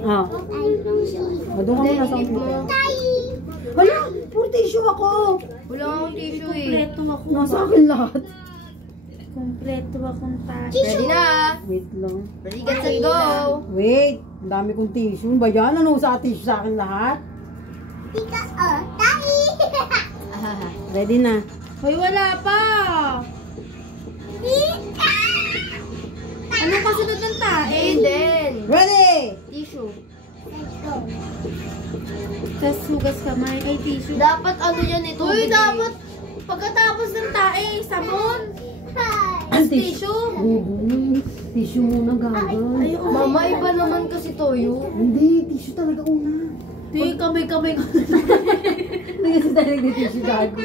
Ah. O, doon ka muna sa akin. Hala, puro tissue ako. Wala akong tissue eh. Kompleto ako. Nasa akin lahat. Kompleto akong tayo. Ready na! Wait lang. Ready, get, set, go! Wait, ang dami kong tissue. Ba yan? Ano sa tissue sa akin lahat? Ready na. Hoy, wala pa. Anong kasunod ng tae? Aiden! Ready! Tissue. Tapos hugas kamay. Ay, tissue. Dapat ano yan ito? Uy, dapat pagkatapos ng tae, sabon. Ang Tissue. Tissue muna gagawin. Mama, iba naman kasi toyo. Hindi, tissue talaga una. Di, kamay-kamay ko. Hindi kasi talaga tissue gago.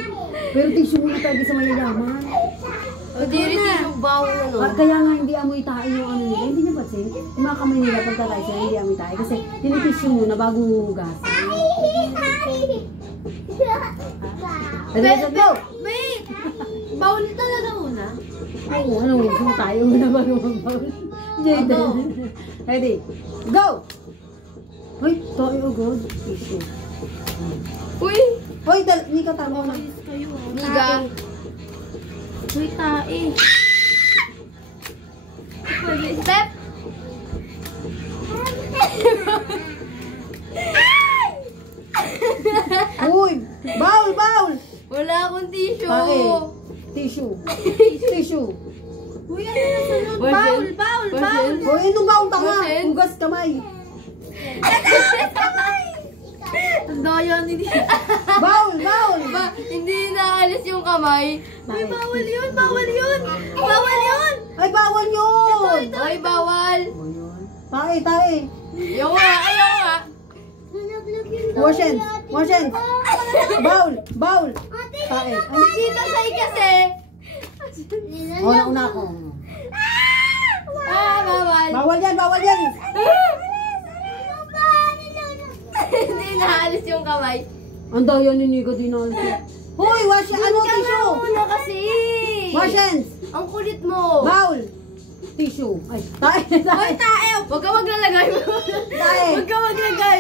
Pero tissue muna talaga sa mayayaman. Hindi rin tissue bawal ano. Kaya nga hindi amoy tayo yung ano nila. Hindi niya ba sin? Yung mga kamay nila pagkatay sila, hindi amoy tayo. Kasi tinitissue muna bago hugasan. Ready, go! Wait! Bawal talaga una. Oo, anong gusto mo tayo muna bago mag-bowl? Jaden. Ready, go! Hoy, tayo agad. Tissue. Uy! Hoy, hindi ka tama na. Ayos kayo. Niga. Uy, tae. Step! Uy, bowl, bowl! Wala akong tissue. Tae. Tissue. Tissue. Uy, ano na sunod? Washing. Bawal, bawal, bawal. Hoy, anong bowl tanga? Washing. Hugas kamay. Ang daya ni Di. Bowl, bowl! Ba, hindi naalis yung kamay. Uy, bawal yun, bawal yun. Bawal yun. Ay, bawal yun! Ay, bawal. Tae, tae. Ayoko nga, ayoko nga. Wash hands, wash hands. Bowl, bowl. Tae. Ay, Dito say kasi. una ako. Ah, bawal. Bawal yan, bawal yan. Hindi naalis yung kamay. Ang daya ni Nico din natin. Hoy, wash ano, tissue. Una kasi. Wash hands. Ang kulit mo. Bowl. Tissue. Ay, tae, tae. Tae, huwag ka maglalagay mo. Tae. Huwag ka maglagay.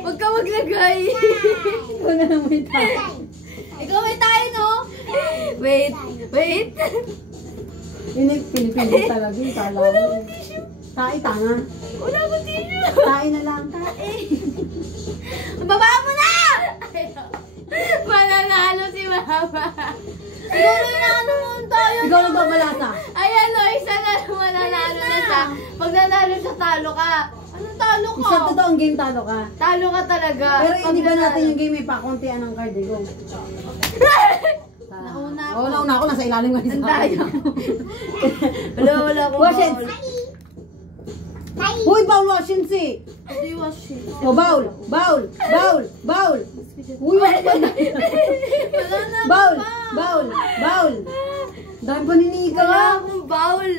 Huwag ka maglagay. Ikaw na lang may tae. Ikaw may tayo, no? Wait, wait. Pinipilit talaga yung kala mo. Tae, tanga. Wala akong tissue. Tae na lang. Tae. Baba mo na! Mananalo si Mama. Siguro na ano tayo. Ikaw nagbabalasa. Ayan o, isa na mananalo na siya. Pag nanalo siya, talo ka. Anong talo ka? Sa totoong game, talo ka. Talo ka talaga. Pero Pag hindi ba natin nanalo- yung game may pakuntian ng card? Go. Nauna ako. Oo, nauna ako. Nasa ilalim nga Ang tayo. Wala akong Wash hands. bawal. Hoy, bowl wash hands eh. Hindi wash it. O, bowl, bowl, bowl, bowl. Uy, wala pa na. Wala na. Bowl, bowl, bowl. Dahil pa niniga. Wala akong bowl.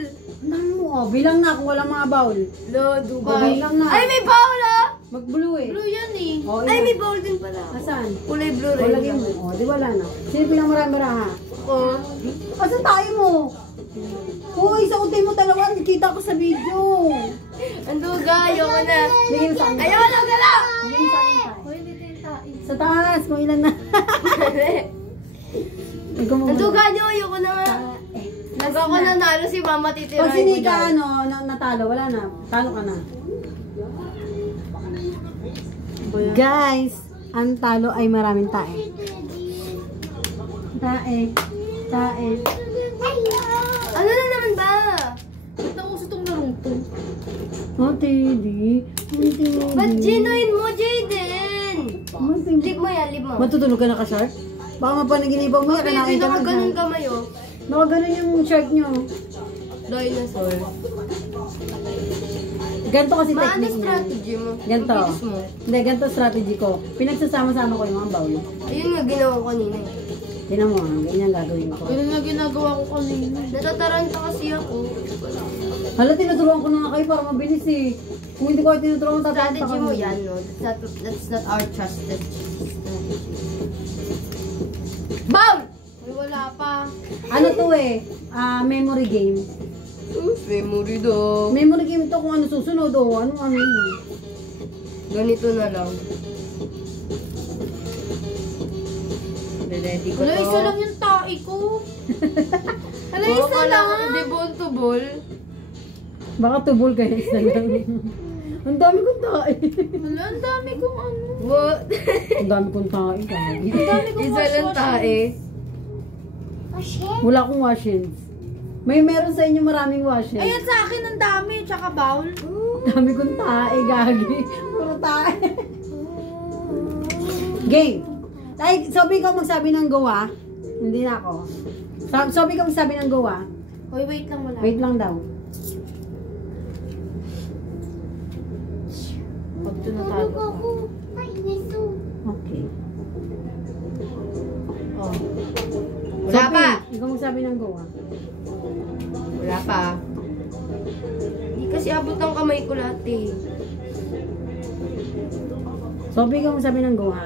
Bilang na kung walang mga bowl. Lo, Dubai. Bilang na. Ay, may bowl ah! Mag-blue eh. Blue yan eh. O, Ay, ilan? may bowl din pala. Asan? Kulay blue O, rin. lagyan mo. O, di wala na. Sino pinakamarami ha? Ako. Asan tayo mo? Uy, sa unti mo dalawa. Nakita ko sa video. Ang duga, ayoko na. Bigyan sa akin. Ayoko na, gala! Bigyan sa akin tayo. Hoy, hindi tayo tae. Sa taas, kung ilan na. Ikaw mo. Ang duga niyo, ayoko na nga. Pag ako nanalo si Mama, titirahin Pag ko sinika, dyan. natalo, wala na. Talo ka na. Guys, ang talo ay maraming tae. Tae. Tae. Ano na naman ba? Ba't nauso itong larong to? Oh, Teddy. Ba't ginoin mo, Jaden? Lip mo yan, lip mo. Matutulog ka na ka, Shark? Baka mapanaginipan mo, Baby, kanain ka na nakaganon dyan. kamay oh. Nakaganon yung shark nyo. Dinosaur. Ganto kasi Maano technique niya. strategy mo? Ganto. Ang bilis mo. Hindi, ganto strategy ko. Pinagsasama-sama ko yung mga bowl. Ayun nga, ginawa ko kanina eh. Tinan mo, ganyan gagawin ko. Ganun na ginagawa ko kanina. Natataranta kasi ako. Hala, tinuturuan ko na nga kayo para mabilis eh. Kung hindi ko kayo tinuturuan, tataranta Strategy kami. mo yan, no? That's not our trusted strategy. Bowl! Uy, wala pa. Ano to eh? Memory game. Memory daw. Memory game to kung ano susunod o ano. Ganito na lang. Ready ko Wala, to. isa lang yung tae ko. Wala, Oo, isa lang. Hindi ball to ball. Baka tubol kayo isa lang. Ang dami kong tae. Wala, ang dami kong ano. What? Ang dami kong tae. Gagi. Ang dami kong Isa lang tae. Wala akong washings. Meron sa inyo maraming washings. Ayan sa akin, ang dami. Tsaka bowl. Dami kong tae, gagi. Puro tae. Game. Ay, Sobi, ikaw magsabi ng go ah. Hindi na ako. Sobi, ikaw magsabi ng go ah. Hoy, wait lang, wala. Wait lang daw. Pag tunatalo ka. Okay. Oh. Wala Sobi, pa. ikaw magsabi ng go ah. Wala pa. Hindi kasi abot ang kamay ko lahat eh. Sobi, ikaw magsabi ng go ah.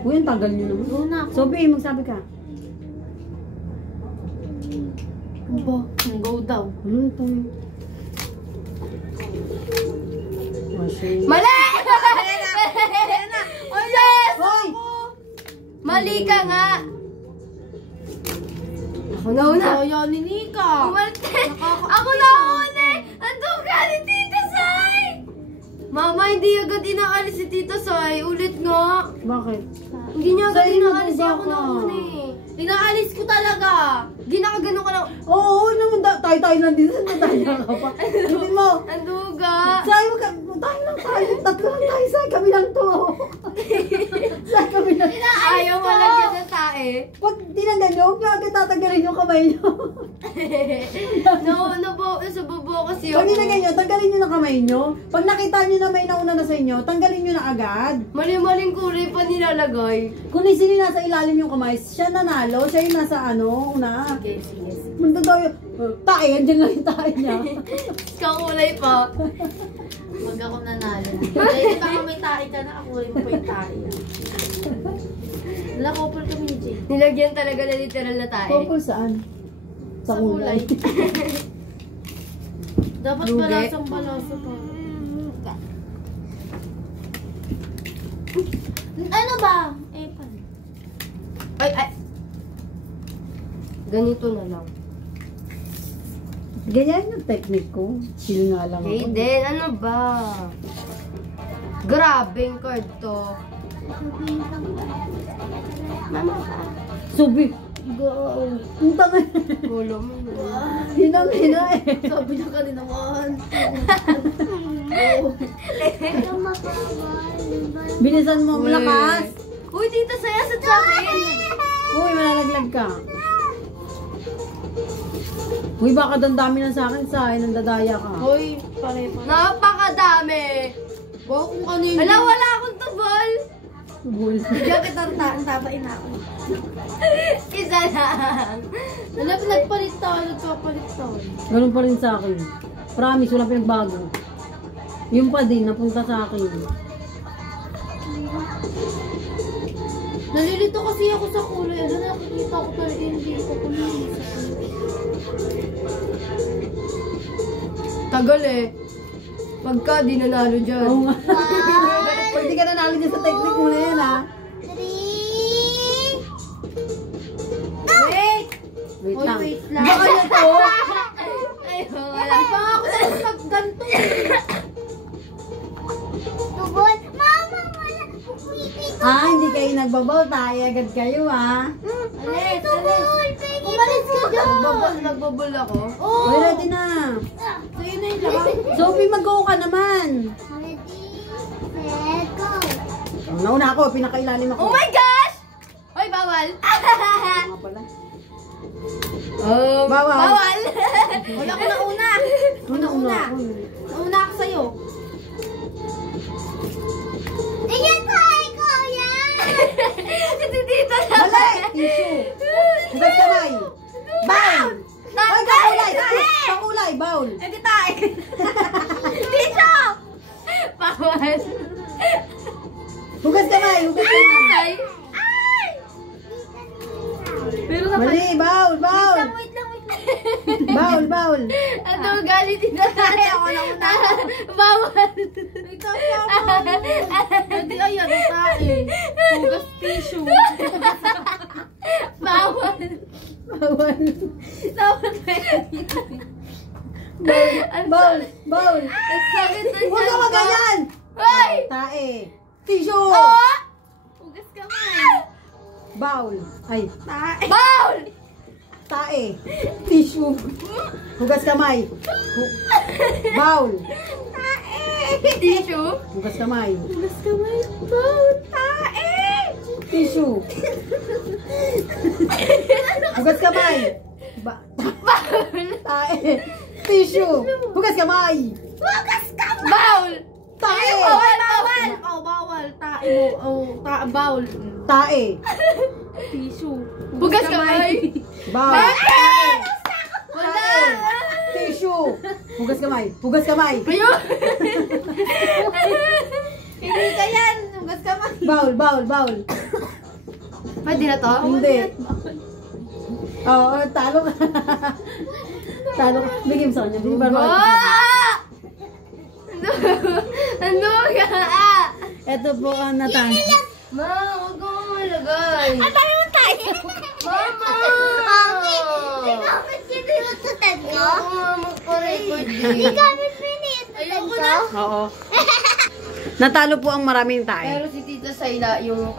Uy, ang tagal nyo naman. Go na ako. Sobi, magsabi ka. Ba? Go daw. Ano ito? Washing. Mali! Ayan na! Oh yes! Hoy! Mali ka nga! Ako na una! Kaya ni Nika. Umalte! Ako na una eh! Andun ka ni Tita Sai! Mama, hindi agad inaalis si Tita Sai. Ulit nga. Bakit? Hindi niya agad Sai, inaalis nabuga ako na ka. una eh. Inaalis ko talaga. Hindi nakaganon ka lang. Oo, naman tayo lang dito. Nadaya ka pa. Hindi mo. Anduga! Say, tayo lang tayo. Tatlo lang tayo. Say, kami lang to. Say, kami lang. Ayaw malagyan ng tae. Pag tinanggal nyo, huwag nyo agad tatanggalin yung kamay nyo. Nasa bobo kasi Pag ako. nilagay nyo, tanggalin nyo na kamay nyo. Pag nakita nyo na may nauna na sa inyo, tanggalin nyo na agad. Mali-maling kulay pa nilalagay. Kung sino nasa ilalim yung kamay, siya nanalo. Siya yung nasa una. Sige, sige. Mundo tayo. Tae, andyan lang yung tae niya. Kakulay pa. Huwag ako nanalo. Dahil baka may tae ka na, ako rin pa yung tae. Wala, couple kami ni Jay. Nilagyan talaga na literal na tae. Couple saan? Sa kulay. Dapat Lugi. balasang balasa pa. Ano ba? Epan. Ay! Ganito na lang. Ganyan yung technique ko. Sino nga lang ako. Hayden, ano ba? Grabing card to. Mama ka. Subi. Go. Ang tanga. Gulo mo. Hinang-hina eh. Sabi niya ka rin naman. Bilisan mo, malakas. Uy, Tita Saya sa akin. Uy, malalaglag ka. Uy, baka dandami na sa akin sa nandadaya ka. Hoy, pare-pare. Napakadami. Baka kung ano yun. Wala akong tubol. Bul. Bigyan kita ang tatain ako. Isa lang. Wala, nagpalit tayo, nagpapalit tayo. Ganun pa rin sa akin. Promise, wala pinagbago. Yung pa din, napunta sa akin. Nalilito kasi ako sa kulay. Ano, nakikita ko talaga hindi ko kulay. Tagal eh. Pagka di nanalo dyan. Oo nga. Pag di ka nanalo dyan sa technique mo na yan, ha? Wait! Wait Hoy, lang. wait lang. Baka na to. Ay, wala. Wala pa ako na nagganto. Tubol. Mama, wala. Ah, hindi kayo nagbabaw. Tayo agad kayo, ha? Alis, alis. Umalis ka dyan. Nagbabol ako. Oo. Uy, ready na. Sa'yo na yung lahat. Sophie, mag-go ka naman. Ready, set, go. Nauna ako, pinakailalim ako. Oh my gosh! Hoy, bawal! Nga pala. Bawal. Bawal! Wala ko na una. Una ako. Nauna ako sa'yo. Ayan tayo ko, yan. Si Tita na. Mali! Tissue. Hugas kamay. Bowl. Ay, kakulay. Kakulay, bowl. Eh, di tayo. Tito! Bawal. Hugas kamay, hugas kamay. Ay! Pero Mali, bowl, bowl. wait lang. Bowl, bowl. Ano, galit din na tayo. Ako na una. Bawal. Wait lang, Tissue. Bawal. Bawal. Dapat pwede. Bowl. Bowl. Ang sakit na Huwag ka maganyan. Hoy! Tae. Tissue. Oh! Hugas kamay. Bowl. Ay. Bawl! Tae. Tissue. Hugas kamay. Bowl. Tissue. Hugas kamay. Hugas kamay. Bawl. Tae! Tissue. Hugas kamay. Bawl! Tae. Tissue. Hugas kamay. Bawl! Tae. Bawal! Bawal! Oh, bawal. Tae mo. Oh, bawl. Tae. Tissue. Hugas kamay. Bowl. Tae! Wala! Tae. Tissue. Hugas kamay. Hugas kamay. Ayun! Hindi ka yan. Hugas kamay. Bowl. Bowl. Bowl. Pwede na to? Hindi. Oo, talo ka. Talo ka. Bigyan mo sa kanya. Bigyan mo. Ah! Ano ka? Ito po ang natang. Ma, huwag ko malagay. Ang dami mo tayo. Mama! Mami, di gamit pinitutan ko. Magpa-record Di gamit pinitutan ko. Oo. Natalo po ang maraming tae. Pero si Tita Sayla yung